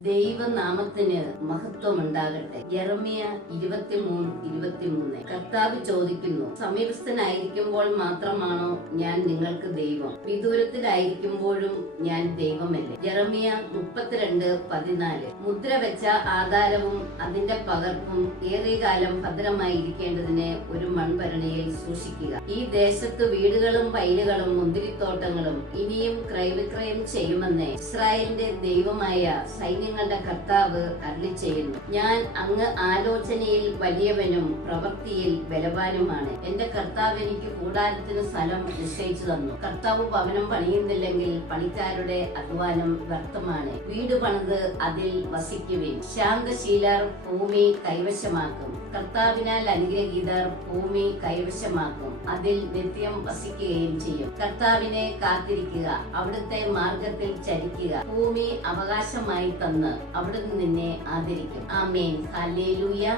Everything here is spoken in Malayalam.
ദൈവനാമത്തിന് മഹത്വം ഉണ്ടാകട്ടെ. യെരമ്യ 23:23. കർത്താവ് ചോദിക്കുന്നു, സമീപസ്ഥനായിരിക്കുമ്പോൾ മാത്രമാണോ ഞാൻ നിങ്ങൾക്ക് ദൈവം? വിദൂരത്തിലായിരിക്കുമ്പോഴും ഞാൻ ദൈവമല്ലേ? യെരമ്യ 32:14. മുദ്ര വെച്ച ആധാരവും അതിന്റെ പകർപ്പും ഏറിയകാലം ഭദ്രമായിരിക്കേണ്ടതിന് ഒരു മൺഭരണിയിൽ സൂക്ഷിക്കുക. ഈ ദേശത്ത് വീടുകളും വയലുകളും മുന്തിരിത്തോട്ടങ്ങളും ഇനിയും ക്രയവിക്രയം ചെയ്യുമെന്ന് ഇസ്രായേലിന്റെ ദൈവമായ സൈന്യങ്ങളുടെ കർത്താവ് അരുളിച്ചെയ്യുന്നു. ഞാൻ അങ്ങ് ആലോചനയിൽ വലിയവനും പ്രവൃത്തിയിൽ ബലവാനുമാണ്. എന്റെ കർത്താവ് എനിക്ക് കൂടാരത്തിന് സ്ഥലം നിശ്ചയിച്ചു തന്നു. കർത്താവ് ഭവനം പണിയുന്നില്ലെങ്കിൽ പണിക്കാരുടെ അധ്വാനം വ്യർത്ഥമാണ്. വീട് പണിത് അതിൽ വസിക്കുവിൻ. ശാന്തശീലർ ഭൂമി കൈവശമാക്കും. കർത്താവിനാൽ അനുഗ്രഹീതർ ഭൂമി കൈവശമാക്കും. അതിൽ നിത്യം വസിക്കുകയും ചെയ്യും. കർത്താവിനെ കാത്തിരിക്കുക, അവിടുത്തെ മാർഗത്തിൽ ചരിക്കുക. ഭൂമി അവകാശമായി തന്ന് അവിടുന്ന് നിന്നെ ആദരിക്കും. ആമേൻ. ഹല്ലേലൂയ.